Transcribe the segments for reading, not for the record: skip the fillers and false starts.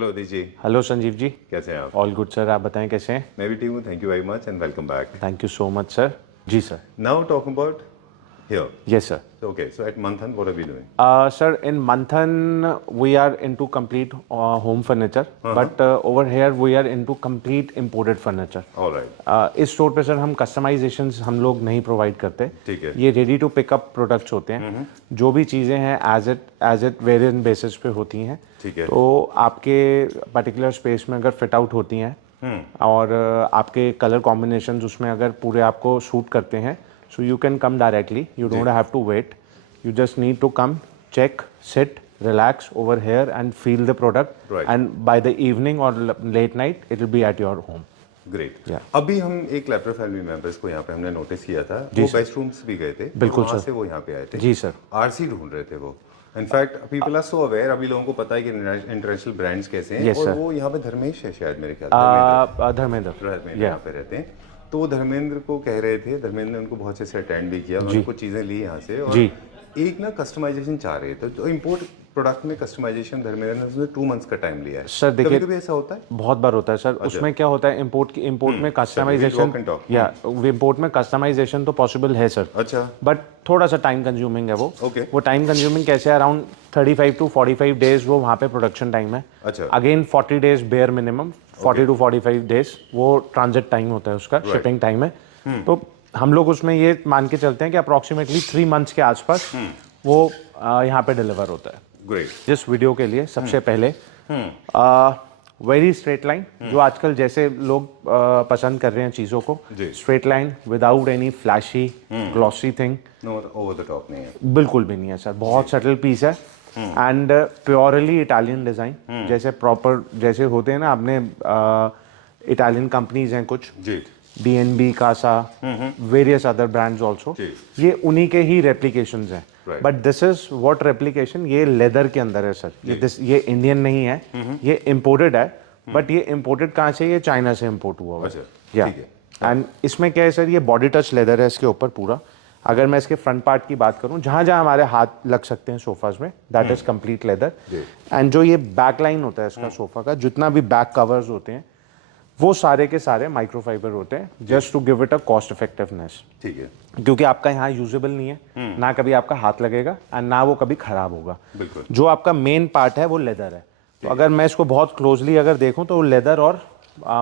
Hello Aditi जी। Hello Sanjeev ji. कैसे हैं आप? ऑल गुड सर, आप बताएं कैसे हैं? मैं भी ठीक हूँ। Thank you very much and welcome back. Thank you so much sir. जी sir. Now talking about here. Yes sir. Okay, so at Manthan what are we doing? Sir in Manthan we are into complete home furniture, but over here we are into complete imported furniture. Alright. इस store पे sir हम customisations हम लोग नहीं provide करते। ठीक है। ये रेडी टू पिकअप प्रोडक्ट्स होते हैं। जो भी चीज़ें हैं एज इट वेरियंट बेसिस पे होती हैं। ठीक है। तो आपके पर्टिकुलर स्पेस में अगर फिट आउट होती हैं और आपके कलर कॉम्बिनेशंस उसमें अगर पूरे आपको सूट करते हैं, so you can come directly, you don't have to wait, you just need to come, check, sit, relax over here and feel the product. Right. And by the evening or late night it will be at your home. Great. Yeah. अभी हम एक laptop family members को यहाँ पे हमने notice किया था, वो बेस्ट रूम्स भी गए थे। बिल्कुल वहाँ सर। से वो यहाँ पे आए थे। जी सर। आरसी ढूंढ रहे थे वो। In fact people are so aware, अभी लोगों को पता है कि इंटरनेशनल ब्रांड्स कैसे हैं। Yes, और sir. वो यहाँ पे धर्मेश है शायद, मेरे ख्याल धर्मेंद्र। धर्मेंद्र यहाँ पे रहते हैं। तो वो धर्मेंद्र को कह रहे थे, धर्मेंद्र ने उनको बहुत अच्छे से अटेंड भी किया, उन्होंने कुछ चीज़ें ली यहाँ से। और जी। एक ना कस्टमाइजेशन चाह रहे थे, तो इम्पोर्ट प्रोडक्ट में कस्टमाइजेशन धर्मेंद्र ने उसमें 2 मंथ्स का टाइम लिया है। सर देखिए, कभी ऐसा होता है? बहुत बार होता है सर। उसमें क्या होता है, इंपोर्ट में कस्टमाइजेशन, या इंपोर्ट में कस्टमाइजेशन तो पॉसिबल है सर। अच्छा। बट थोड़ा सा टाइम कंज्यूमिंग है वो। Okay. वो टाइम कंज्यूमिंग कैसे, अराउंड 35 to 45 डेज वो वहाँ पे प्रोडक्शन टाइम है। अच्छा। Again 40 days bare minimum, 40 to 45 days वो ट्रांजिट टाइम होता है उसका, शिपिंग टाइम है। तो हम लोग उसमें ये मान के चलते हैं कि अप्रोक्सीमेटली 3 मंथ्स के आसपास वो यहाँ पे डिलीवर होता है। ग्रेट। जिस वीडियो के लिए सबसे पहले वेरी स्ट्रेट लाइन, जो आजकल जैसे लोग पसंद कर रहे हैं चीज़ों को, straight line without any flashy glossy thing, over the top नहीं है, बिल्कुल भी नहीं है सर। बहुत सटल पीस है एंड प्योरली इटालियन डिज़ाइन, जैसे प्रॉपर जैसे होते हैं ना। आपने इटालियन कंपनीज हैं कुछ, जी, B&B, Casa, various other brands also, ये उन्हीं के ही रेप्लीकेशंस हैं। But this is what replication, ये लेदर के अंदर है सर। ये इंडियन नहीं है, ये इम्पोर्टेड है। बट ये इम्पोर्टेड कहाँ से? ये चाइना से इम्पोर्ट हुआ हुआ है। या एंड इसमें क्या है सर, ये बॉडी टच लेदर है इसके ऊपर पूरा। अगर मैं इसके फ्रंट पार्ट की बात करूं, जहां जहां हमारे हाथ लग सकते हैं सोफाज में, that is complete leather. And जो ये बैक लाइन होता है इसका सोफा का, जितना भी बैक कवर्स होते हैं वो सारे के सारे माइक्रोफाइबर होते हैं, just to give it a cost effectiveness. ठीक है। क्योंकि आपका यहाँ यूजेबल नहीं है, ना कभी आपका हाथ लगेगा एंड ना वो कभी खराब होगा। बिल्कुल। जो आपका मेन पार्ट है वो लेदर है। तो अगर मैं इसको बहुत क्लोजली अगर देखूं तो लेदर और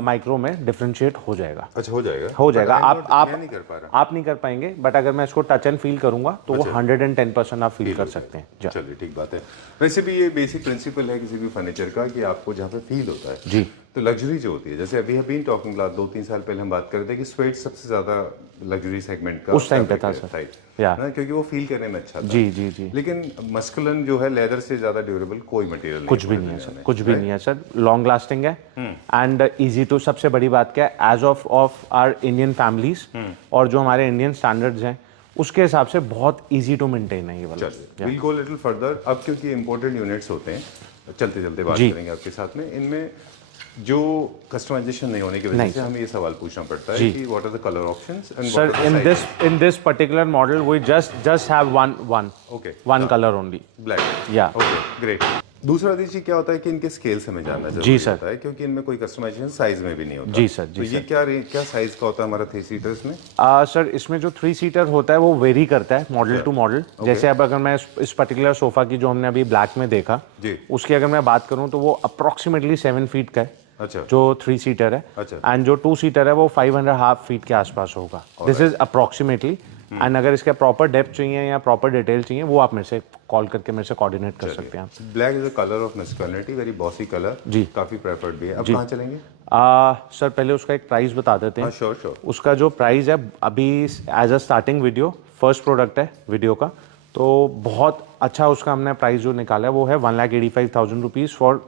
माइक्रो में डिफरेंशिएट हो जाएगा। अच्छा, हो जाएगा। आप नहीं कर पा रहा, आप नहीं कर पाएंगे, बट अगर मैं इसको टच एंड फील करूंगा तो वो 110% आप फील कर सकते हैं। चलिए, ठीक बात है। वैसे भी ये बेसिक प्रिंसिपल है किसी भी फर्नीचर का कि आपको जहाँ पे फील होता है। जी। तो लग्जरी जो होती है, जैसे अभी बीन टॉकिंग लास्ट 2-3 साल पहले हम बात कर रहे थे कि स्वेट सबसे ज्यादा लग्जरी सेगमेंट का उस टाइम पे था सर, ना, क्योंकि वो फील करने में अच्छा था। जी जी जी। लेकिन मस्कुलन जो है, लेदर से ज्यादा ड्यूरेबल कोई मटेरियल कुछ भी नहीं है सर, कुछ भी नहीं है सर। लॉन्ग लास्टिंग है एंड इजी टू। सबसे बड़ी बात क्या है, age of our Indian families और जो हमारे इंडियन स्टैंडर्ड्स हैं उसके हिसाब से बहुत इजी टू मेंटेन है ये वाला। Will go little further. अब क्योंकि इंपोर्टेड यूनिट्स होते हैं, चलते चलते बात करेंगे आपके साथ में, इनमें जो कस्टमाइजेशन नहीं होने की वजह से हमें ये सवाल पूछना पड़ता है कि what are the colour options and sir in this particular model we just have one color only, black। yeah, okay, great। दूसरा चीज क्या होता है कि इनके स्केल हमें जानना जरूरी होता है, क्योंकि इनमें कोई कस्टमाइजेशन साइज में भी नहीं होता। जी सर, जी। तो ये क्या साइज का होता है हमारा 3 सीटर इसमें? सर इसमें जो 3 सीटर होता है वो वेरी करता है मॉडल टू मॉडल। जैसे अब अगर मैं इस पर्टिकुलर सोफा की जो हमने अभी ब्लैक में देखा, उसकी अगर मैं बात करूं तो वो अप्रोक्सीमेटली 7 फीट का है। अच्छा। जो 3 सीटर है। अच्छा। एंड जो 2 सीटर है वो 5.5 फीट के आसपास होगा। This is approximately. एंड अगर इसका प्रॉपर डेप्थ चाहिए या प्रॉपर डिटेल चाहिए, वो आप मेरे से कॉल करके मेरे से कोऑर्डिनेट कर सकते हैं। Black is the colour of masculinity, very bossy colour. जी। काफी प्रेफर्ड भी है। अब कहाँ चलेंगे? सर पहले उसका एक प्राइस बता देते हैं। श्योर। उसका जो प्राइस है अभी as a starting video, first product है वीडियो का, तो बहुत अच्छा उसका हमने प्राइस जो निकाला है वो है 1,85,000 rupees for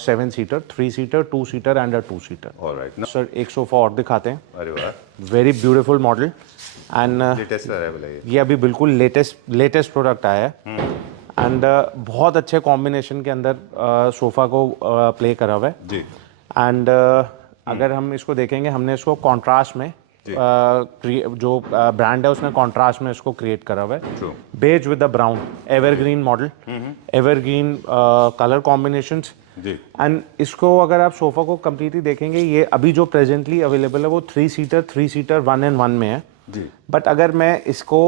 7 seater, 3 seater, 2 seater and 2 seater. Alright. Sir एक सोफा और दिखाते हैं। अरे वाह, very beautiful model and latest arrival है ये अभी बिल्कुल लेटेस्ट प्रोडक्ट आया है। एंड बहुत अच्छे कॉम्बिनेशन के अंदर सोफा को प्ले करा हुआ है जी। एंड अगर हम इसको देखेंगे, हमने इसको कॉन्ट्रास्ट में जो ब्रांड है उसने कॉन्ट्रास्ट में इसको क्रिएट करा हुआ है। Beige with the brown, evergreen model, evergreen colour combinations जी। एंड इसको अगर आप सोफा को कंप्लीटली देखेंगे, ये अभी जो प्रेजेंटली अवेलेबल है वो 3 सीटर 1 and 1 में है जी। बट अगर मैं इसको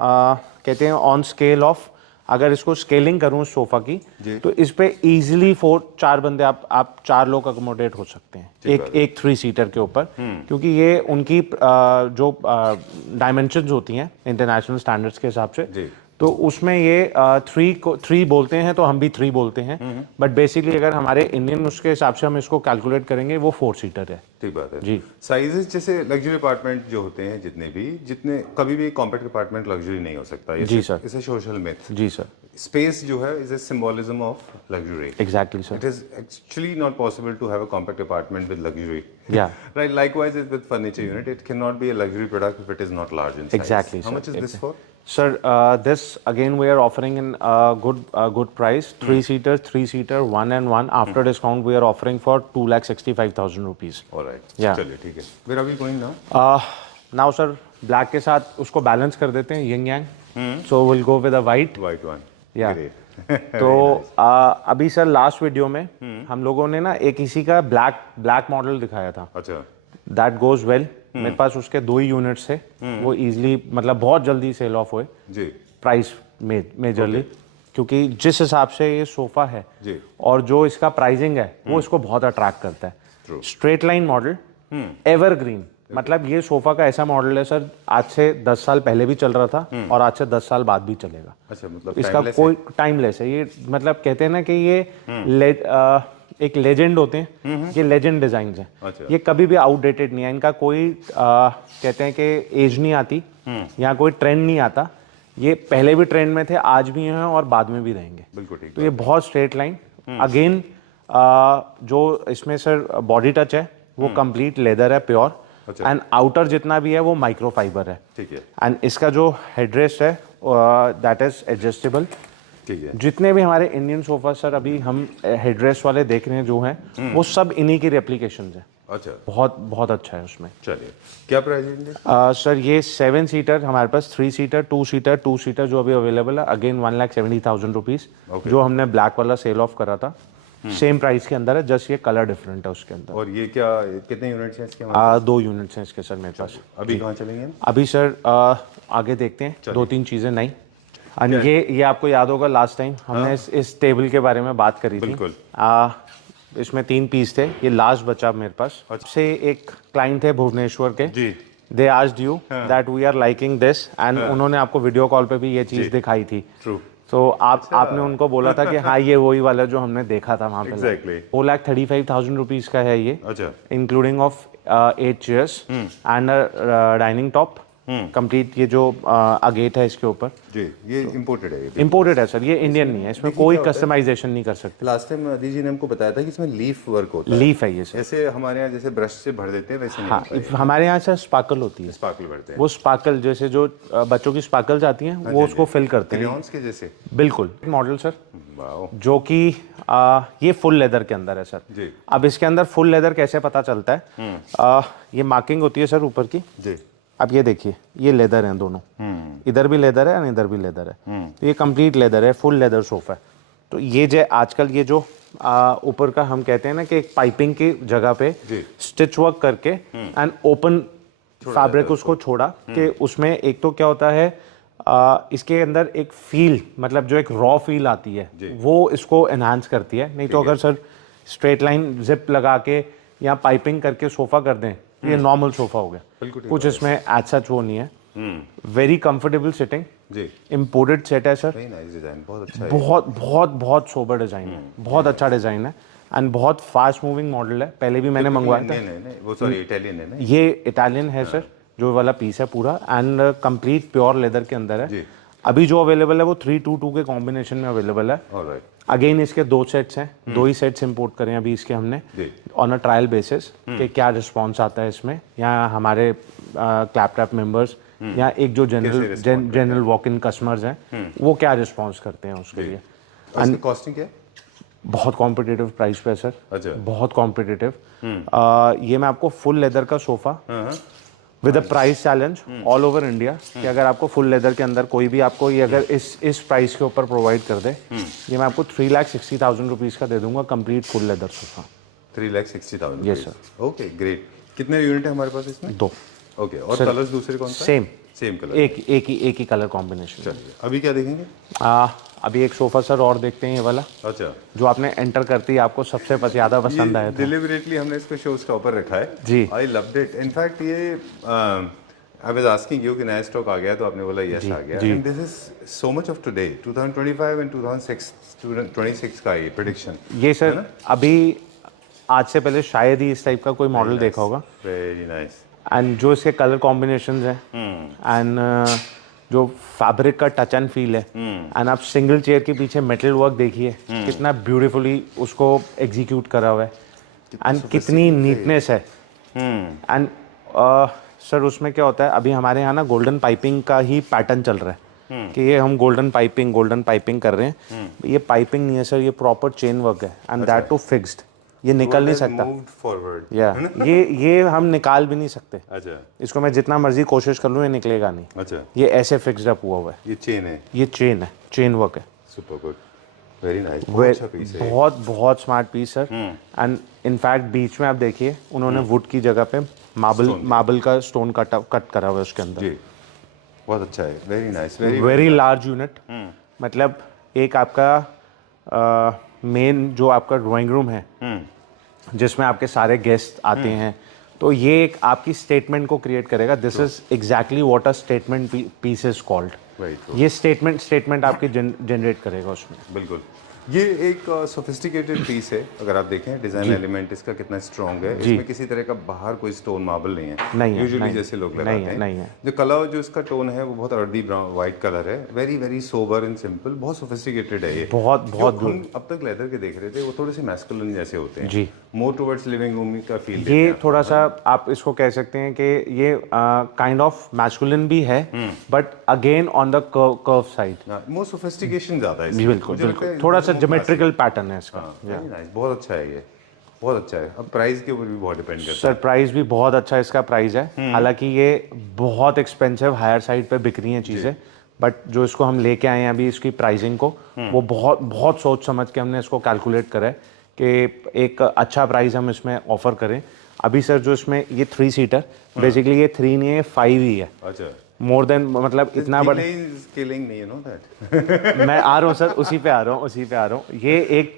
कहते हैं ऑन स्केल ऑफ, अगर इसको स्केलिंग करूं उस सोफा की जी। तो इस पे इजीली 4 बंदे आप 4 लोग अकोमोडेट हो सकते हैं एक 3 सीटर के ऊपर, क्योंकि ये उनकी जो डायमेंशंस होती हैं इंटरनेशनल स्टैंडर्ड्स के हिसाब से, जी। तो उसमें ये 3 बोलते हैं, तो हम भी 3 बोलते हैं बट बेसिकली अगर हमारे इंडियन उसके हिसाब से हम इसको कैलकुलेट करेंगे वो 4 सीटर है। ठीक बात है जी। साइजेस जैसे लग्जरी अपार्टमेंट जो होते हैं जितने कभी भी कॉम्पैक्ट अपार्टमेंट लग्जरी नहीं हो सकता। जी सर। इसे सोशल मिथ। जी सर। स्पेस जो है is a symbolism of luxury. Exactly sir. It is actually not possible to have a compact apartment with luxury. Yeah. Right. Likewise, with furniture unit, it cannot be a luxury product if it is not large in size. Exactly, How sir. much is this for? Sir, this again we are offering in good price. 3 seater, 1 and 1. After discount, we are offering for 2,65,000 rupees. All right. Yeah. चलिए ठीक है. Where are we going now? Now sir, black के साथ उसको balance कर देते हैं yin yang. So we'll go with a white. White one. Yeah. Great. तो अभी सर लास्ट वीडियो में हम लोगों ने ना एक इसी का ब्लैक मॉडल दिखाया था। अच्छा। That goes well. मेरे पास उसके 2 ही यूनिट्स थे, वो इजीली मतलब बहुत जल्दी सेल ऑफ हुए जी। प्राइस मेजरली, क्योंकि जिस हिसाब से ये सोफा है जी। और जो इसका प्राइसिंग है वो इसको बहुत अट्रैक्ट करता है। स्ट्रेट लाइन मॉडल, एवरग्रीन, मतलब ये सोफा का ऐसा मॉडल है सर, आज से 10 साल पहले भी चल रहा था और आज से 10 साल बाद भी चलेगा। अच्छा, मतलब इसका कोई टाइमलेस है ये, मतलब कहते हैं ना कि ये एक लेजेंड होते हैं, ये लेजेंड डिजाइन है। अच्छा। ये कभी भी आउटडेटेड नहीं है, इनका कोई कहते हैं कि एज नहीं आती, यहाँ कोई ट्रेंड नहीं आता, ये पहले भी ट्रेंड में थे, आज भी हैं और बाद में भी रहेंगे। बिल्कुल ठीक। तो ये बहुत स्ट्रेट लाइन, अगेन जो इसमें सर बॉडी टच है वो कंप्लीट लेदर है, प्योर, एंड आउटर जितना भी है वो माइक्रो फाइबर है। ठीक है। एंड इसका जो हेडरेस्ट है दैट इज एडजस्टेबल। ठीक है। जितने भी हमारे इंडियन सोफा सर अभी हम हेडरेस्ट वाले देख रहे हैं जो हैं, वो सब इन्हीं की रेप्लिकेशंस हैं। अच्छा। बहुत अच्छा है उसमें। चलिए, क्या प्राइस है? सर ये 7 सीटर हमारे पास, 3 सीटर, 2 सीटर जो अभी अवेलेबल है, अगेन 1,70,000 रुपीज, जो हमने ब्लैक वाला सेल ऑफ करा था, सेम प्राइस के अंदर है, जस्ट ये कलर डिफरेंट है उसके अंदर। और ये क्या, कितने यूनिट्स हैं इसके? 2 यूनिट्स हैं इसके सर मेरे पास। अभी कहाँ चलेंगे? अभी सर आगे देखते हैं, 2-3 चीजें नई। ये आपको याद होगा लास्ट टाइम हमने इस टेबल के बारे में बात करी थी। बिल्कुल। इसमें 3 पीस थे, ये लास्ट बचा मेरे पास। से एक क्लाइंट थे भुवनेश्वर के, जी। They asked you that we are liking this, and उन्होंने आपको वीडियो कॉल पे भी ये चीज दिखाई थी। ट्रू। तो आपने उनको बोला था कि हाँ ये वही वाला जो हमने देखा था वहाँ पे। Exactly. 4,35,000 रुपीज का है ये। अच्छा। Including of 8 chairs and dining top, complete ये जो अगेट है इसके ऊपर। जी, ये इंपोर्टेड है? इंपोर्टेड है सर, ये इंडियन नहीं है, इसमें कोई कस्टमाइजेशन नहीं कर सकते। लास्ट टाइम अदी जी ने हमको बताया था कि इसमें लीफ वर्क होता है। लीफ है ये सर। ऐसे हमारे यहाँ जैसे ब्रश से भर देते हैं वैसे नहीं हाँ, होता है। हमारे यहाँ सर स्पार्कल होती है, स्पार्कल भरते हैं। वो स्पार्कल जैसे जो बच्चों की स्पार्कल्स आती हैं वो उसको फिल करते हैं। क्रेयॉन्स के जैसे? बिल्कुल। Model sir wow. जो कि ये फुल लेदर के अंदर है सर। जी। अब इसके अंदर फुल लेदर कैसे पता चलता है? ये मार्किंग होती है सर ऊपर की। जी। अब ये देखिए, ये लेदर हैं दोनों, इधर भी लेदर है और इधर भी लेदर है, तो ये कंप्लीट लेदर है, फुल लेदर सोफा है। तो ये जो आजकल ये जो ऊपर का हम कहते हैं ना कि एक पाइपिंग की जगह पे स्टिच वर्क करके एंड ओपन फैब्रिक उसको छोड़ा, कि उसमें एक तो क्या होता है इसके अंदर एक फील, मतलब जो एक रॉ फील आती है वो इसको एनहांस करती है। नहीं तो अगर सर स्ट्रेट लाइन जिप लगा के या पाइपिंग करके सोफा कर दें, ये नॉर्मल सोफा हो गया, कुछ इसमें एज सच वो नहीं है। Very comfortable sitting, imported set है सर। डिजाइन बहुत अच्छा है, बहुत सोबर डिजाइन है, बहुत अच्छा डिजाइन है एंड बहुत फास्ट मूविंग मॉडल है। पहले भी मैंने मंगवाया था। नहीं, वो सॉरी इटालियन है ना? ये इटालियन है सर, जो वाला पीस है पूरा, एंड कंप्लीट प्योर लेदर के अंदर है। अभी जो अवेलेबल है वो 3-2-2 के कॉम्बिनेशन में अवेलेबल है। अगेन इसके 2 सेट्स हैं, 2 ही सेट्स इंपोर्ट करें अभी इसके हमने ऑन अ ट्रायल बेसिस, कि क्या रिस्पॉन्स आता है इसमें, या हमारे क्लैपटॉप मेंबर्स या एक जो जनरल वॉक इन कस्टमर्स हैं वो क्या रिस्पॉन्स करते हैं उसके लिए। एंड कॉस्टिंग क्या है? बहुत कॉम्पिटिटिव प्राइस पे है सर। अच्छा। बहुत कॉम्पिटिटिव। ये मैं आपको फुल लेदर का sofa with a price challenge all over India कि अगर आपको फुल लेदर के अंदर कोई भी आपको ये अगर इस प्राइस के ऊपर प्रोवाइड कर दे, ये मैं आपको 3,60,000 रुपीज़ का दे दूंगा complete full leather sofa. 3,60,000। Yes, sir. Okay great. कितने यूनिट है हमारे पास इसमें? 2। ओके, और कलर्स दूसरे कौन सा? Same colour. एक ही कलर कॉम्बिनेशन। चलिए अभी क्या देखेंगे? अभी एक सोफा सर और देखते हैं, ये वाला अच्छा, जो आपने एंटर करती है आपको सबसे ज़्यादा पसंद आया था। डिलिबरेटली हमने इसको शो स्टॉप पर रखा है जी। I loved it. इनफैक्ट ये आई वाज आस्किंग यू कि नया स्टॉक आ गया, तो आपने बोला यस आ गया। And this is so much of today 2025 and 2026 का ये प्रेडिक्शन। ये सर अभी आज से पहले शायद ही इस टाइप का कोई मॉडल देखा होगा। Very nice. एंड जो इसके कलर कॉम्बिनेशंस हैं एंड जो फैब्रिक का टच एंड फील है, एंड आप सिंगल चेयर के पीछे मेटल वर्क देखिए कितना ब्यूटीफुली उसको एग्जीक्यूट करा हुआ है एंड कितनी नीटनेस है। एंड सर उसमें क्या होता है, अभी हमारे यहाँ ना गोल्डन पाइपिंग का ही पैटर्न चल रहा है कि ये हम गोल्डन पाइपिंग कर रहे हैं। ये पाइपिंग नहीं है सर, ये प्रॉपर चेन वर्क है एंड दैट टू फिक्स्ड। ये निकल नहीं सकता फॉरवर्ड या ये हम निकाल भी नहीं सकते। अच्छा, इसको मैं जितना मर्जी कोशिश कर लूँ ये निकलेगा नहीं। अच्छा, ये ऐसे फिक्स्ड अप हुआ हुआ है। ये चेन है, ये चेन है, चेन वर्क है। सुपर गुड, वेरी नाइस, बहुत अच्छा पीस है। बहुत smart piece sir. And in fact बीच में आप देखिए उन्होंने वुड की जगह पे मार्बल का स्टोन कट करा हुआ है उसके अंदर। जी, बहुत अच्छा है, very nice, very large unit. मतलब एक आपका मेन जो आपका ड्राइंग रूम है जिसमें आपके सारे गेस्ट आते हैं, तो ये एक आपकी स्टेटमेंट को क्रिएट करेगा। This is exactly what a statement piece is called. ये स्टेटमेंट आपकी जनरेट करेगा उसमें। बिल्कुल, ये एक सोफिस्टिकेटेड पीस है। अगर आप देखें डिजाइन एलिमेंट इसका कितना स्ट्रॉन्ग है, इसमें किसी तरह का बाहर कोई स्टोन मार्बल नहीं है यूजुअली जैसे लोग लगाते हैं। नहीं है। जो कलर जो इसका टोन है वो बहुत अर्दी ब्राउन वाइट कलर है, very very sober and simple, बहुत सोफिस्टिकेटेड है ये। बहुत हम अब तक लेदर के देख रहे थे वो थोड़े से मैस्कुलिन जैसे होते हैं जी, मोर टुवर्ड्स लिविंग रूम का फील। ये थोड़ा सा आप इसको कह सकते हैं कि ये काइंड ऑफ मैस्कुलिन भी है but again on the curve side. More sophistication ज्यादा है। बिल्कुल थोड़ा सा ज्योमेट्रिकल पैटर्न है इसका। वेरी नाइस, बहुत अच्छा है ये, बहुत अच्छा है। अब प्राइस के ऊपर भी बहुत डिपेंड करता है। सर प्राइस भी बहुत अच्छा इसका प्राइस है। हालांकि ये बहुत एक्सपेंसिव हायर साइड पे बिक रही हैं चीज़ें, बट जो इसको हम लेके आए हैं अभी इसकी प्राइसिंग को, वो बहुत सोच समझ के हमने इसको कैलकुलेट करा है कि एक अच्छा प्राइस हम इसमें ऑफर करें। अभी सर जो इसमें ये 3 सीटर बेसिकली ये 3 नहीं है 5 ही है। अच्छा, मोर देन मतलब इतना बड़ा स्केलिंग नहीं है नो दैट। मैं आ रहा हूँ सर, उसी पे आ रहा हूँ। ये एक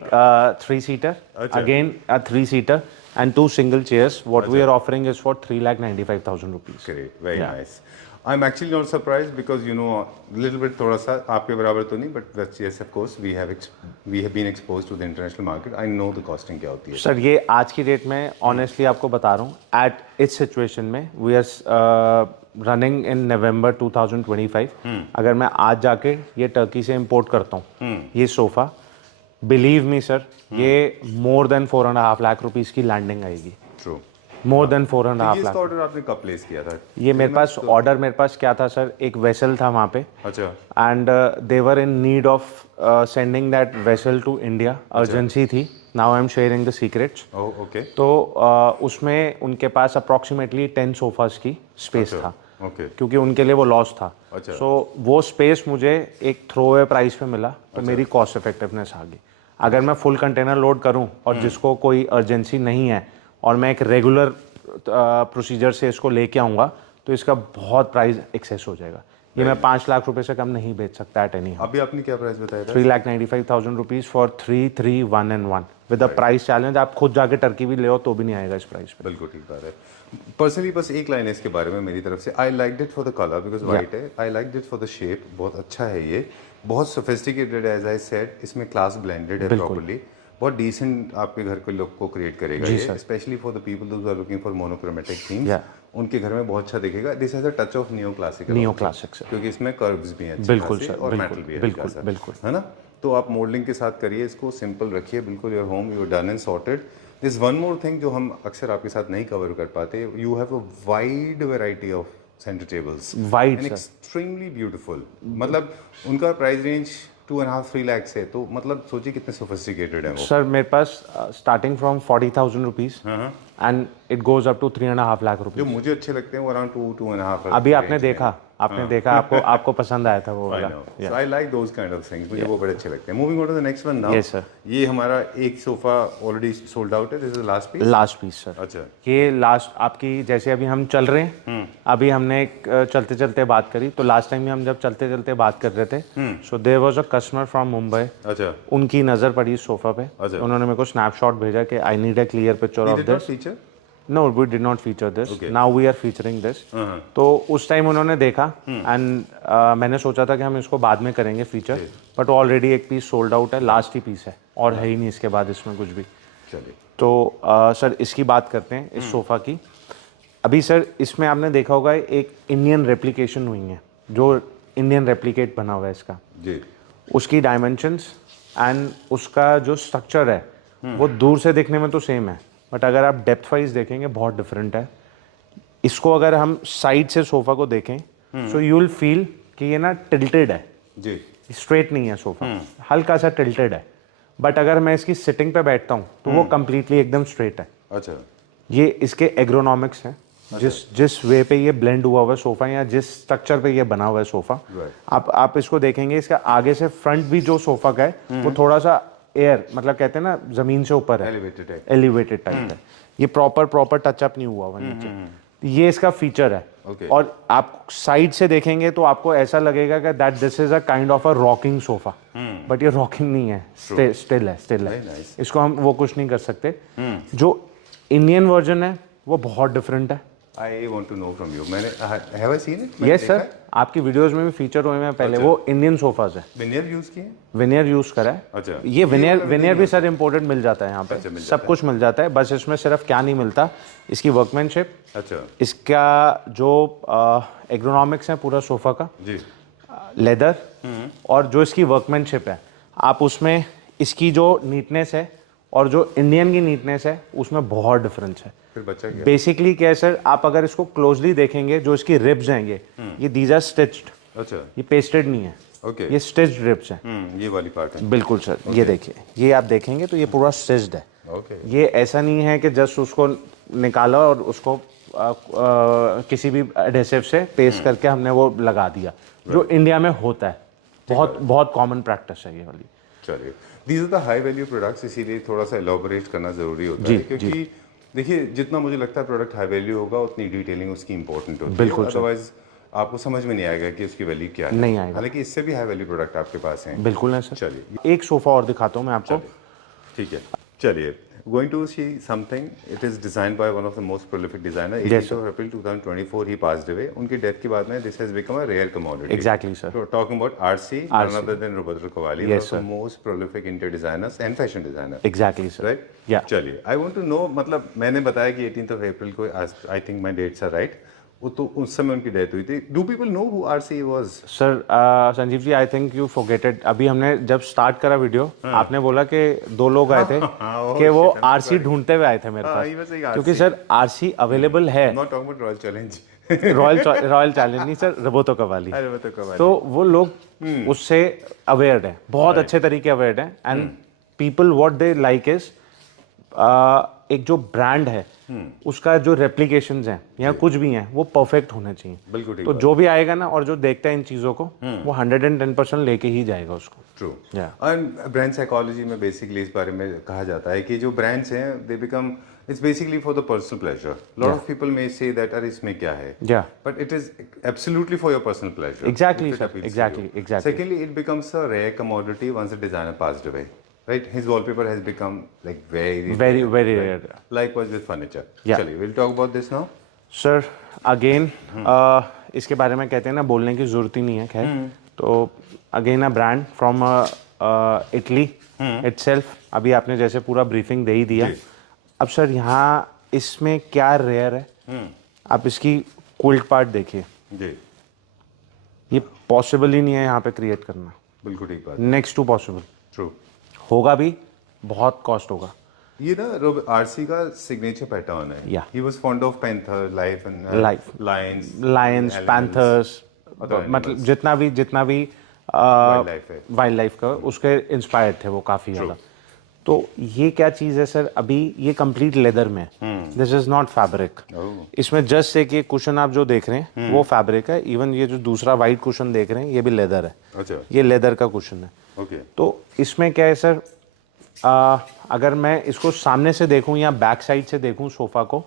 3 seater, again 3 seater and 2 single chairs. What we are offering is for 3,95,000 rupees. Great, very nice. I'm actually not surprised because you know a little bit थोड़ा सा आपके बराबर तो नहीं, but yes of course we have been exposed to the international market. I know the costing क्या होती है। Sir ये आज की डेट में ऑनेस्टली आपको बता रहा हूँ एट इस सिचुएशन में वी आर रनिंग इन नवंबर 2025। अगर मैं आज जाके ये टर्की से इंपोर्ट करता हूँ ये सोफा, बिलीव मी सर ये मोर देन 4.5 लाख रुपीस की लैंडिंग आएगी। ट्रू, मोर देन 4.5 ये लाख। ऑर्डर आपने कब प्लेस किया था? ये मेरे पास ऑर्डर क्या था सर, एक वेसल था वहाँ पे। अच्छा, and they were in need of sending that vessel to India, urgency थी। Now I am sharing the secrets. Okay, तो उसमें उनके पास अप्रॉक्सीमेटली 10 सोफास की स्पेस था, क्योंकि उनके लिए वो लॉस था। सो वो स्पेस मुझे एक थ्रो अवे प्राइस पे मिला, तो मेरी कॉस्ट इफेक्टिवनेस आ गई। अगर मैं फुल कंटेनर लोड करूं और जिसको कोई अर्जेंसी नहीं है और मैं एक रेगुलर प्रोसीजर से इसको लेके आऊँगा, तो इसका बहुत प्राइस एक्सेस हो जाएगा। ये मैं 5 लाख रुपए से कम नहीं बेच सकता एट एनी। अभी आपने क्या प्राइस बताया था? 3,95,000 rupees for 3,3,1 with a price challenge. आप खुद जाके टर्की भी ले आओ तो भी नहीं आएगा इस प्राइस पे। बिल्कुल ठीक बात है। पर्सनली बस एक लाइन है इसके बारे में मेरी तरफ से, I like it for the colour because white है, I like it for the shape, बहुत अच्छा है ये, बहुत सोफिस्टिकेटेड है एज आई सेड, इसमें क्लास ब्लेंडेड है प्रॉपर्ली, बहुत डिसेंट आपके घर के लोग को क्रिएट करेगा ये, specially for the people those are looking for monochromatic themes, उनके घर में बहुत अच्छा दिखेगा। This has a touch of neo classic क्योंकि इसमें कर्व्स भी हैं बिल्कुल सर, और मेटल भी है, बिल्कुल है ना। तो आप मॉडलिंग के साथ करिए इसको, सिंपल रखिए, बिल्कुल your home your done and sorted. This one more thing जो हम अक्सर आपके साथ नहीं कवर कर पाते, you have a wide variety of centre tables, wide extremely beautiful. मतलब उनका प्राइस रेंज 2.5-3 लाख से, तो मतलब सोचिए कितने सोफिस्टिकेटेड है वो। सर मेरे पास starting from 40,000 rupees and it goes up to 3.5 lakh जो रुपीज। मुझे अच्छे लगते हैं वो अराउंड 2-2.5 अभी आपने देखा आपको पसंद आया था वो वाला। So I like those kind of things, मुझे वो बड़े अच्छे लगते हैं। Moving on to the next one now. Yes, sir. ये हमारा एक सोफा ऑलरेडी सोल्ड आउट है, this is last piece. Last piece sir. अच्छा, ये लास्ट आपकी, जैसे अभी हम चल रहे हैं, अभी हमने चलते चलते बात करी, तो लास्ट टाइम भी हम जब चलते चलते बात कर रहे थे, so there was a customer from Mumbai. अच्छा, उनकी नज़र पड़ी इस सोफा पे, अच्छा। उन्होंने मेरे को स्नैपशॉट भेजा कि I need a clear picture of this. Feature no we did not feature this, now we are featuring this. तो उस टाइम उन्होंने देखा एंड मैंने सोचा था कि हम इसको बाद में करेंगे फीचर, बट ऑलरेडी एक पीस सोल्ड आउट है, लास्ट ही पीस है और है ही नहीं इसके बाद इसमें कुछ भी। चलिए, तो सर इसकी बात करते हैं इस सोफ़ा की। अभी सर इसमें आपने देखा होगा एक इंडियन रेप्लिकेशन हुई है, जो इंडियन रेप्लिकेट बना हुआ है इसका, जी उसकी डायमेंशंस एंड उसका जो स्ट्रक्चर है वो दूर से देखने में तो सेम है, बट अगर आप डेप्थ वाइज देखेंगे बहुत डिफरेंट है। इसको अगर हम साइड से सोफ़ा को देखें सो यू विल फील कि ये ना टिल्टेड है, जी, स्ट्रेट नहीं है सोफ़ा, हल्का सा टिल्टेड है। बट अगर मैं इसकी सिटिंग पे बैठता हूँ तो वो कम्प्लीटली एकदम स्ट्रेट है। अच्छा, ये इसके एग्रोनॉमिक्स हैं, जिस वे पे ये ब्लेंड हुआ हुआ है सोफ़ा, या जिस स्ट्रक्चर पे ये बना हुआ है सोफ़ा, आप इसको देखेंगे, इसका आगे से फ्रंट भी जो सोफ़ा का है वो थोड़ा सा एयर, मतलब कहते हैं ना ज़मीन से ऊपर है, एलिवेटेड टाइप है। ये प्रॉपर टचअप नहीं हुआ हुआ नीचे। ये इसका फीचर है। और आप साइड से देखेंगे तो आपको ऐसा लगेगा कि that this is a kind of a rocking sofa, but ये रॉकिंग नहीं है, स्टिल है। इसको हम वो कुछ नहीं कर सकते। जो इंडियन वर्जन है वो बहुत डिफरेंट है। I want to know from you, मैंने have I seen it? Yes sir, आपकी वीडियोस में भी फीचर हुए हैं पहले। वो इंडियन सोफाज है, विनियर यूज किए? विनियर यूज करा है। अच्छा, ये विनियर भी सर इंपोर्टेड मिल जाता है यहाँ पे, सब कुछ मिल जाता है। बस इसमें सिर्फ क्या नहीं मिलता, इसकी वर्कमैनशिप, अच्छा, इसका जो एग्रोनॉमिक्स है पूरा सोफा का, जी, लेदर, और जो इसकी वर्कमैनशिप है, आप उसमें इसकी जो नीटनेस है और जो इंडियन की नीटनेस है उसमें बहुत डिफरेंस है। फिर बच्चा क्या? बेसिकली क्या है सर, आप अगर इसको क्लोजली देखेंगे, जो इसकी रिब्स हैं ये दीज आर स्टिच्ड, अच्छा, ये पेस्टेड नहीं है, ओके, ये स्टिच्ड रिब्स हैं। ये वाली पार्ट है, बिल्कुल सर। ये देखिए, ये आप देखेंगे तो ये पूरा स्टिच्ड है। ओके, ये ऐसा नहीं है कि जस्ट उसको निकाला और उसको किसी भी एडेसिव से पेस्ट करके हमने वो लगा दिया, जो इंडिया में होता है। बहुत कॉमन प्रैक्टिस है ये वाली। चलिए, these are the high value products, इसीलिए थोड़ा सा एलॉबरेट करना जरूरी होता है, क्योंकि देखिए जितना मुझे लगता है प्रोडक्ट हाई वैल्यू होगा उतनी डिटेलिंग उसकी इंपॉर्टेंट होती है। बिल्कुल, अदरवाइज आपको समझ में नहीं आएगा कि उसकी वैल्यू क्या है। नहीं आएगा। हालांकि इससे भी हाई वैल्यू प्रोडक्ट आपके पास हैं। बिल्कुल है सर। चलिए, एक सोफा और दिखाता हूँ मैं आपको। ठीक है, चलिए, going to see something. It is designed by one of the most prolific designer. 18th of April 2024 he passed away. उनकी डेथ के बाद में this has become a rare commodity. Exactly sir. So talking about RC, none other than Rubadra Kawali, one of the most prolific interior designers and fashion designer. Exactly sir. Right? Yeah. चलिए, I want to know, मतलब मैंने बताया कि 18th of April को, I think my dates are right. वो तो उस समय उनकी डेथ हुई थी। Do people know who RC was? Sir Sanjeev ji, I think you forgetted. अभी हमने जब स्टार्ट करा वीडियो, आपने बोला कि 2 लोग आए थे कि वो आरसी ढूंढते हुए आए थे मेरे पास, क्योंकि सर आरसी अवेलेबल है। Not talking about royal challenge, royal challenge नहीं सर, रोबोतो कवाली। तो वो लोग उससे अवेयर है, बहुत अच्छे तरीके अवेयर है। And people what they like is, एक जो ब्रांड है उसका जो रेप्लिकेशंस हैं या कुछ भी हैं वो परफेक्ट होने चाहिए। बिल्कुल ठीक। तो जो भी आएगा ना और जो देखता है इन चीज़ों को, वो 110% लेके ही जाएगा उसको। ट्रू। एंड ब्रांड साइकोलॉजी में बेसिकली इस बारे में कहा जाता है कि जो ब्रांड्स हैं they become, it's basically for the personal pleasure. Lot of people may say that अरे इसमें क्या है, but it is absolutely for your personal pleasure. Exactly sir, exactly. Secondly, it becomes a rare commodity once the designer passed away. Right, his wallpaper has become like very rare. Likewise with furniture. Yeah. चलिए, we'll talk about this now. Sir, again, इसके बारे में कहते हैं ना, बोलने की जरूरत ही नहीं है। खैर, तो again a brand from Italy itself. अभी आपने जैसे पूरा ब्रीफिंग दे ही दिया। अब सर यहाँ इसमें क्या रेयर है, आप इसकी क्विल्ट पार्ट देखिए जी, ये पॉसिबल ही नहीं है यहाँ पे क्रिएट करना। बिल्कुल ठीक बात, नेक्स्ट टू पॉसिबल। ट्रू। होगा भी, बहुत कॉस्ट होगा। ये ना आरसी का सिग्नेचर पैटर्न है। Yeah. He was fond of panther, life and Life. lions, Lions, panthers, मतलब जितना भी वाइल्ड लाइफ है। वाइल्ड लाइफ का उसके इंस्पायर्ड थे वो काफ़ी ज़्यादा। तो ये क्या चीज़ है सर, अभी ये कंप्लीट लेदर में है, दिस इज़ नॉट फैब्रिक। इसमें जस्ट एक ये कुशन आप जो देख रहे हैं वो फैब्रिक है, इवन ये जो दूसरा वाइट कुशन देख रहे हैं ये भी लेदर है। अच्छा, ये लेदर का कुशन है। ओके। तो इसमें क्या है सर, अगर मैं इसको सामने से देखूं या बैक साइड से देखूं सोफा को,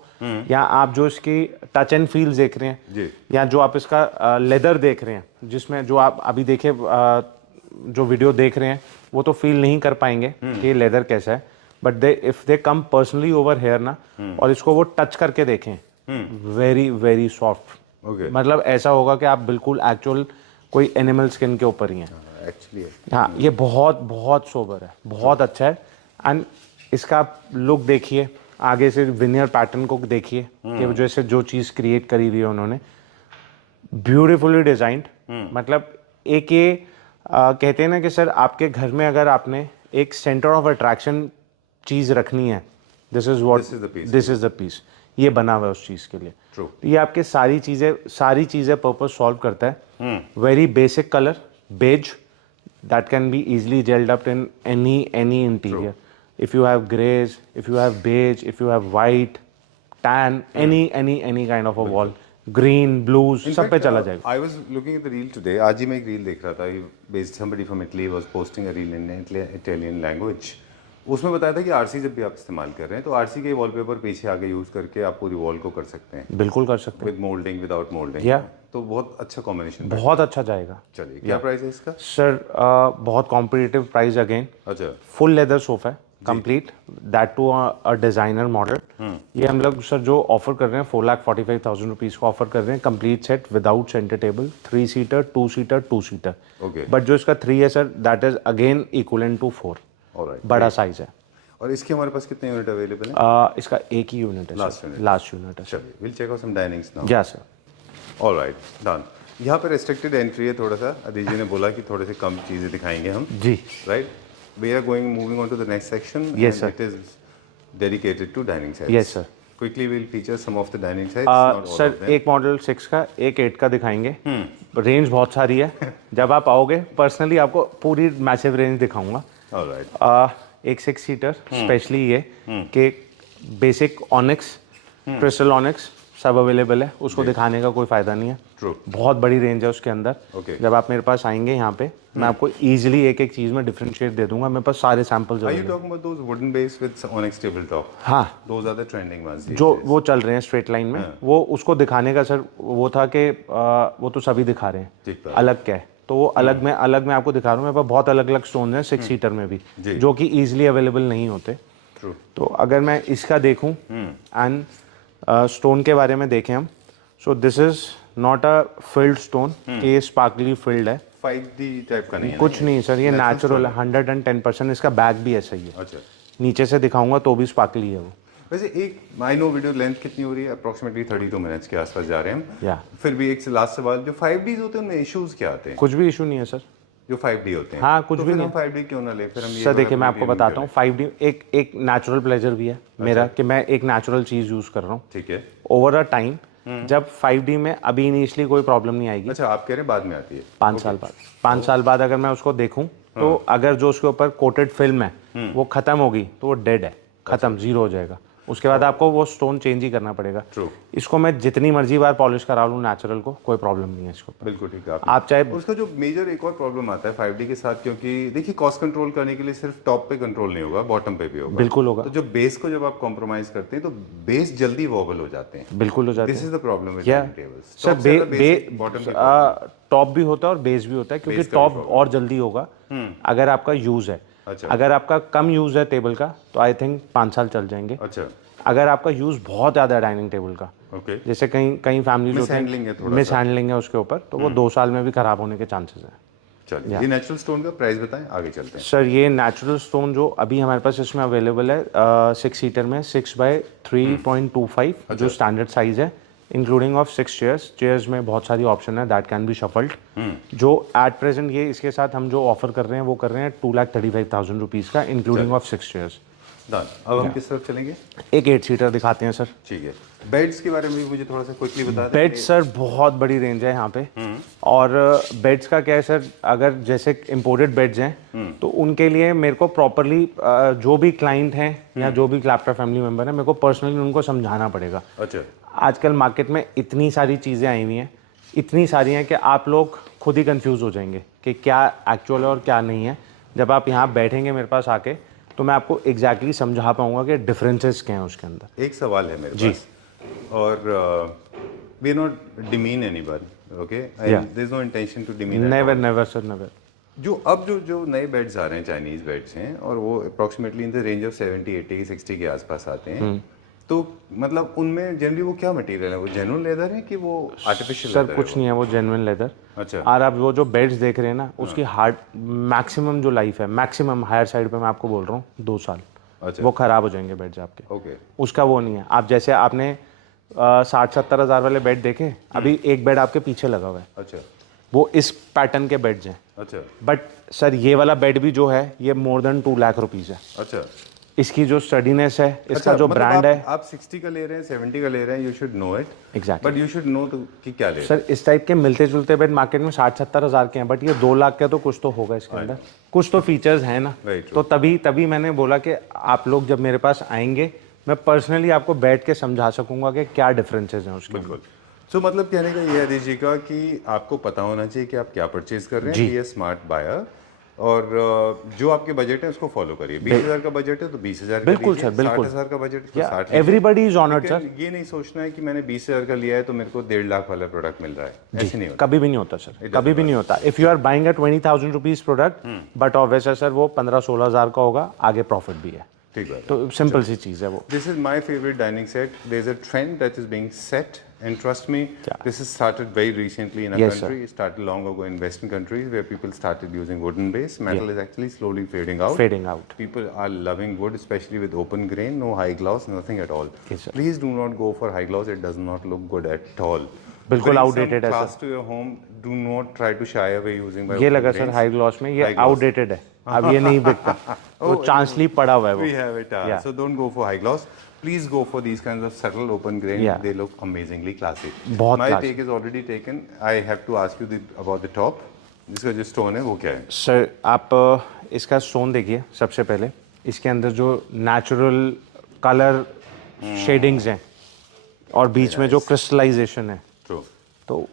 या आप जो इसकी टच एंड फील देख रहे हैं जी, या जो आप इसका लेदर देख रहे हैं, जिसमें जो आप अभी देखे जो वीडियो देख रहे हैं वो तो फील नहीं कर पाएंगे कि ये लेदर कैसा है, but they if they come personally over here ना और इसको वो टच करके देखें, वेरी वेरी सॉफ्ट, ओके, मतलब ऐसा होगा कि आप बिल्कुल एक्चुअल कोई एनिमल स्किन के ऊपर ही हैं। एक्चुअली हाँ, ये बहुत बहुत सोबर है, बहुत अच्छा है। एंड इसका आप लुक देखिए, आगे से विनियर पैटर्न को देखिए कि जैसे जो चीज़ क्रिएट करी हुई है उन्होंने, ब्यूटीफुली डिजाइंड। मतलब एक ये कहते हैं ना कि सर आपके घर में अगर आपने एक सेंटर ऑफ अट्रैक्शन चीज़ रखनी है, this is what, this is the piece, ये बना हुआ है उस चीज़ के लिए। ट्रू, तो ये आपके सारी चीज़ें पर्पस सॉल्व करता है। Very basic colour, beige, that can be easily gelled up in any interior. If you have grays, if you have beige, if you have white, tan, any kind of a wall, green, blues, सब पे चला जाएगा। I was looking at the reel today. आज ही मैं एक reel देख रहा था। Based somebody from Italy was posting a reel in Italian language. उसमें बताया था कि आरसी जब भी आप इस्तेमाल कर रहे हैं तो आरसी के वॉलपेपर पीछे आगे यूज करके आप पूरी वॉल को कर सकते हैं, बिल्कुल कर सकते हैं, विद मोल्डिंग, विदाउट मोल्डिंग। या तो बहुत अच्छा कॉम्बिनेशन, बहुत अच्छा जाएगा। चलिए, क्या प्राइस है इसका सर? बहुत कॉम्पिटिटिव प्राइस अगेन। अच्छा, फुल लेदर सोफा है, complete, that too a designer model. ये हम लोग सर जो ऑफर कर रहे हैं 4,45,000 रुपीज़ को ऑफर कर रहे हैं, complete set without centre table, 3 seater, 2 seater, 2 seater. Okay, but जो इसका 3 है sir, that is again equivalent to 4, alright. बड़ा साइज है। और इसके हमारे पास कितने यूनिट अवेलेबल हैं? इसका एक ही यूनिट है, लास्ट यूनिट है। चलिए, will check out some dinings now. Yeah sir, alright, done. यहाँ पे रेस्ट्रिक्टेड एंट्री है थोड़ा सा, अदिति जी ने बोला कि थोड़े से कम चीज़ें दिखाएंगे हम जी। Right, we are moving on to the next section. Yes, sir. It is dedicated to dining sets. Yes sir. Quickly will feature some of the dining sets. Sir एक मॉडल 6 का, एक 8 का दिखाएंगे। रेंज बहुत सारी है, जब आप आओगे पर्सनली आपको पूरी मैसिव रेंज दिखाऊंगा। ऑलराइट, एक 6 सीटर स्पेशली ये कि बेसिक ऑनिक्स, क्रिस्टल ऑनिक्स सब अवेलेबल है, उसको दिखाने का कोई फायदा नहीं है। ट्रू, बहुत बड़ी रेंज है उसके अंदर। Okay. जब आप मेरे पास आएंगे यहाँ पे, मैं आपको इजीली एक एक चीज में डिफरेंशिएट दे दूंगा, मेरे पास सारे samples are you available. Talking about those wooden base with onyx table top? हाँ, those are the trending ones जो वो चल रहे हैं स्ट्रेट लाइन में, वो उसको दिखाने का सर वो था कि वो तो सभी दिखा रहे ठीक हैं, है। अलग क्या है, तो वो अलग में आपको दिखा रहा हूँ। मेरे पास बहुत अलग अलग स्टोन हैं 6 सीटर में भी, जी। जो कि ईजिली अवेलेबल नहीं होते। ट्रू, तो अगर मैं इसका देखूं एंड स्टोन के बारे में देखें हम, so this is not a field stone कि ये स्पार्कली फिल्ड है, 5D टाइप का नहीं है कुछ ना? नहीं सर, ये नेचुरल है 110%। इसका बैग भी ऐसा ही है, अच्छा, नीचे से दिखाऊंगा तो भी स्पार्कली है वो। वैसे एक आई नो वीडियो लेंथ कितनी हो रही है, अप्रोक्सीमेटली 32 मिनट्स के आसपास जा रहे हैं हम। या फिर भी एक से लास्ट सवाल, जो 5Ds होते हैं उनमें इश्यूज क्या आते हैं? कुछ भी इशू नहीं है सर। जो 5D होते हैं, हाँ, कुछ तो भी फिर नहीं हम 5D क्यों ना ले, फिर हम ये सर। देखिए वाला मैं आपको review बताता हूँ, करें। 5D एक नेचुरल प्लेजर भी है मेरा कि मैं एक नेचुरल चीज़ यूज़ कर रहा हूँ ठीक है। Over a time. जब 5D में अभी इनिशियली कोई प्रॉब्लम नहीं आएगी, अच्छा, आप कह रहे हैं बाद में आती है? 5 साल बाद, 5 साल बाद अगर मैं उसको देखूं तो अगर जो उसके ऊपर कोटेड फिल्म है वो खत्म होगी तो वो डेड है, खत्म, जीरो हो जाएगा। उसके बाद आपको वो स्टोन चेंज ही करना पड़ेगा। ट्रू, इसको मैं जितनी मर्जी बार पॉलिश करा लूँ नेचुरल को, कोई प्रॉब्लम नहीं है इसको। बिल्कुल ठीक है। आप चाहे उसका जो मेजर एक और प्रॉब्लम आता है 5D के साथ, क्योंकि देखिए कॉस्ट कंट्रोल करने के लिए सिर्फ टॉप पे कंट्रोल नहीं होगा, बॉटम पे भी होगा। बिल्कुल होगा, तो जो बेस को जब आप कॉम्प्रोमाइज करते हैं तो बेस जल्दी वॉबल हो जाते हैं। बिल्कुल हो जाता दिस है is the problem with Yeah. Tables. Sir bottom पे टॉप भी होता है और बेस भी होता है, क्योंकि Base का भी टॉप problem। और जल्दी होगा अगर आपका यूज़ है। अच्छा, अगर आपका कम यूज़ है टेबल का तो आई थिंक 5 साल चल जाएंगे। अच्छा, अगर आपका यूज़ बहुत ज़्यादा है डाइनिंग टेबल का, ओके, जैसे कई फैमिलीज होते Mishandling है हैं, थोड़ा मिस हैंडलिंग है उसके ऊपर, तो वो 2 साल में भी खराब होने के चांसेस हैं। चलिए। ये नेचुरल स्टोन का प्राइस बताएं, आगे चलते हैं। सर ये नेचुरल स्टोन जो अभी हमारे पास इसमें अवेलेबल है 6 सीटर में 6x3.25 जो स्टैंडर्ड साइज है, इंक्लूडिंग ऑफ 6 चेयर्स में बहुत सारी ऑप्शन है दैट कैन बी शफल्ड। जो एट प्रेजेंट ये इसके साथ हम जो ऑफर कर रहे हैं वो कर रहे हैं 2,35,000 रुपीज़ का, इंक्लूडिंग ऑफ 6 चेयर्स। डन। अब हम किस तरफ चलेंगे? एक 8 सीटर दिखाते हैं सर। ठीक है, बेड्स के बारे में भी मुझे थोड़ा सा क्विकली बता दें। बेड सर बहुत बड़ी रेंज है यहाँ पे। और बेड्स का क्या है सर, अगर जैसे इम्पोर्टेड बेड्स हैं तो उनके लिए मेरे को प्रॉपरली जो भी क्लाइंट हैं या जो भी क्लैप्टर फैमिली मेम्बर है, मेरे को पर्सनली उनको समझाना पड़ेगा। अच्छा। आजकल मार्केट में इतनी सारी चीज़ें आई हुई हैं, इतनी सारी हैं कि आप लोग खुद ही कंफ्यूज हो जाएंगे कि क्या एक्चुअल है और क्या नहीं है। जब आप यहाँ बैठेंगे मेरे पास आके तो मैं आपको एग्जैक्टली समझा पाऊंगा कि डिफरेंसेस क्या हैं उसके अंदर। एक सवाल है मेरे पास, और we are not demean anyone, okay, there is no intention to demean. Never never sir never. जो नए बेड्स आ रहे हैं, चाइनीज बेड्स हैं, और वो approximately in the range of 70, 80, 60 के आसपास आते हैं, तो मतलब उनमें जनरली वो क्या मटेरियल है? वो जेन्युइन लेदर है कि वो आर्टिफिशियल सर लेदर कुछ नहीं है, वो जेन्युइन लेदर। अच्छा। और आप वो जो बेड्स देख रहे हैं ना, उसकी हार्ड मैक्सिमम जो लाइफ है, मैक्सिमम हायर साइड पे मैं आपको बोल रहा हूँ 2 साल। अच्छा। वो खराब हो जाएंगे बेड्स आपके। ओके। उसका वो नहीं है। आप जैसे आपने 60-70 हज़ार वाले बेड देखे, अभी एक बेड आपके पीछे लगा हुआ है, अच्छा। वो इस पैटर्न के बेड्स हैं। अच्छा। बट सर ये वाला बेड भी जो है ये मोर देन 2 लाख रुपीज़ है। अच्छा। इसकी जो स्टडीनेस है, इसका अच्छा, जो मतलब ब्रांड है, आप 60 का ले रहे हैं, 70 का ले रहे हैं, you should know it exactly. But you should know कि क्या ले रहे हैं। सर इस टाइप के मिलते जुलते बेड मार्केट में 60-70 हज़ार के हैं, बट ये 2 लाख का तो कुछ तो होगा इसके अंदर, कुछ तो फीचर्स हैं ना। Very true. तो तभी मैंने बोला कि आप लोग जब मेरे पास आएंगे, मैं पर्सनली आपको बैठ के समझा सकूंगा कि क्या डिफरेंसेस हैं उसके। बिल्कुल। सो मतलब कहने का ये है आदिश जी का कि आपको पता होना चाहिए कि आप क्या परचेज कर रहे हैं, बी ए स्मार्ट बायर, और जो आपके बजट है उसको फॉलो करिए। 20,000 का बजट है तो 20,000 बिल्कुल सर, बिल्कुल। 60,000 का बजट है तो 60। Everybody is honoured sir. ये नहीं सोचना है कि मैंने 20,000 का लिया है तो मेरे को 1.5 लाख वाला प्रोडक्ट मिल रहा है, ऐसे नहीं होता। कभी भी नहीं होता सर, कभी भी नहीं होता। If you are buying a 20,000 rupees product, but obvious है सर वो 15-16 हज़ार का होगा, आगे प्रॉफिट भी है। ठीक है, तो सिंपल सी चीज़ है वो। This is my favourite dining set. There is a trend that is being set, and trust me, this has started very recently in our country. It started long ago in Western countries where people started using wooden base. Metal is actually slowly fading out. Fading out. People are loving wood, especially with open grain, no high gloss, nothing at all. Yes, sir. Please do not go for high gloss. It does not look good at all. बिल्कुल Bring outdated some है class to your home. Do not try to shy away using by ये open लगा grains. Sir high gloss में, ये High gloss. Outdated है, अब ये नहीं बिकता। वो चांसली पड़ा हुआ है वो। We have it. Yeah. So don't go for high gloss. Please go for these kinds of subtle open grain. Yeah. They look amazingly classy. बहुत My classy. take is already taken. I have to ask you about the top. इसका जो stone है वो क्या है? Sir आप इसका stone देखिए। सबसे पहले इसके अंदर जो नेचुरल कलर शेडिंग्स हैं और बीच में जो क्रिस्टलाइजेशन है, True. तो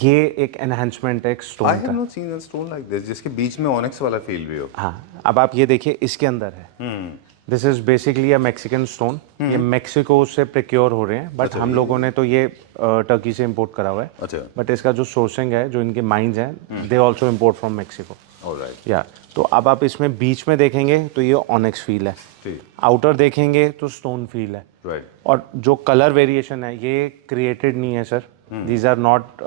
ये एक एनहांसमेंट है एक I स्टोन have का। not seen a stone like this जिसके बीच में ऑनिक्स वाला फील भी हो। हाँ, अब आप ये देखिए इसके अंदर है। This is basically a Mexican stone. ये मैक्सिको से प्रिक्योर हो रहे हैं, बट हम लोगों ने तो ये टर्की से इंपोर्ट करा हुआ है। अच्छा। बट इसका जो सोर्सिंग है, जो इनके माइंस हैं, they also import from Mexico. Alright. या तो अब आप इसमें बीच में देखेंगे तो ये ऑनिक्स फील है, ठीक। आउटर देखेंगे तो स्टोन फील है। Right. और जो कलर वेरिएशन है ये क्रिएटेड नहीं है सर, these are not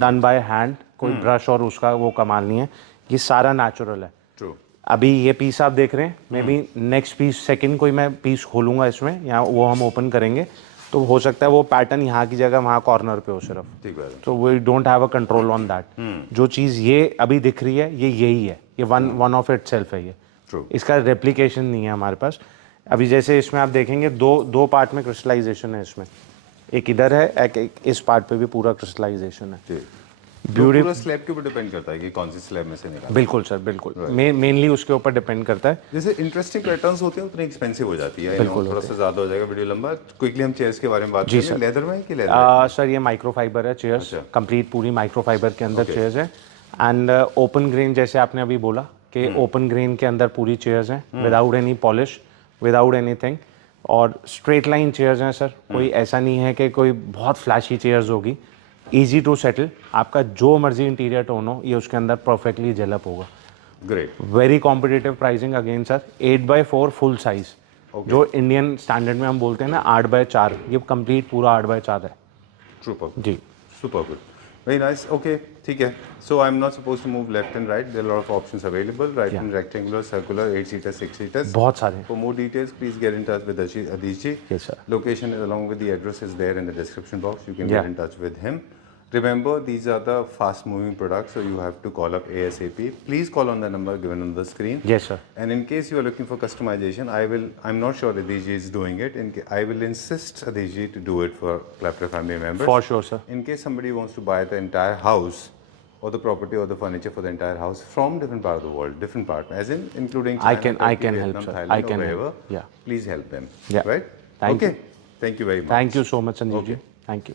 done by hand, कोई ब्रश और उसका वो कमाल नहीं है, ये सारा नेचुरल है। True. अभी ये पीस आप देख रहे हैं, maybe next piece second कोई मैं पीस खोलूंगा इसमें, या वो हम ओपन करेंगे तो हो सकता है वो पैटर्न यहाँ की जगह वहाँ कॉर्नर पे हो सिर्फ। ठीक है। तो we don't have a control on that. जो चीज़ ये अभी दिख रही है ये यही है, ये वन ऑफ इट सेल्फ है ये। True. इसका रेप्लिकेशन नहीं है हमारे पास। अभी जैसे इसमें आप देखेंगे दो पार्ट में क्रिस्टलाइजेशन है इसमें, एक इधर है, एक इस पार्ट पे भी पूरा क्रिस्टलाइजेशन है। ठीक। पूरा स्लैब के ऊपर डिपेंड करता है कि कौन सी स्लैब में से निकाला। बिल्कुल सर, बिल्कुल। मेनली उसके ऊपर डिपेंड करता है। जैसे इंटरेस्टिंग पैटर्न्स होते हैं उतनी एक्सपेंसिव हो जाती है। थोड़ा सा ज्यादा हो जाएगा, वीडियो लंबा। क्विकली हम चेयर्स के बारे में बात करेंगे। लेदर में कि लेदर? सर ये माइक्रोफाइबर है चेयर्स, कंप्लीट पूरी माइक्रोफाइबर के अंदर चेयर्स है। एंड ओपन ग्रेन, जैसे आपने अभी बोला कि ओपन ग्रेन के अंदर पूरी चेयर्स हैं, without any polish, without anything, और स्ट्रेट लाइन चेयर्स हैं सर। कोई ऐसा नहीं है कि कोई बहुत फ्लैशी चेयर्स होगी। ईजी टू सेटल, आपका जो मर्जी इंटीरियर टोन हो, ये उसके अंदर परफेक्टली जेलअप होगा। Great. Very competitive pricing again sir. 8x4 full size, जो इंडियन स्टैंडर्ड में हम बोलते हैं ना 8x4, ये कंप्लीट पूरा 8x4 है। सुपर जी, super good, very nice. Okay, ठीक है। So I am not suppose to move left and right, there are lot of options available, right and rectangular, circular, 8 seater, 6 seaters, बहुत सारे। For more details, please get in touch with Adish ji. Yes, sir. Location along with the address is there in the description box. You can get in touch with him. Remember, these are the fast moving products, so you have to call up ASAP. Please call on the number given on the screen. Yes, sir. And in case you are looking for customization, I'm not sure Adiji is doing it. I will insist Adiji to do it for Clapper family members. For sure, sir. In case somebody wants to buy the entire house or the property or the furniture for the entire house from different part of the world, different part, as in including China, I can Turkey, help, Vietnam, sir. Thailand, I can or wherever, help. Yeah. please help them. Yeah. Right? Thank okay. you. Thank you very much. Thank you so much, Sanjeev ji. Thank you.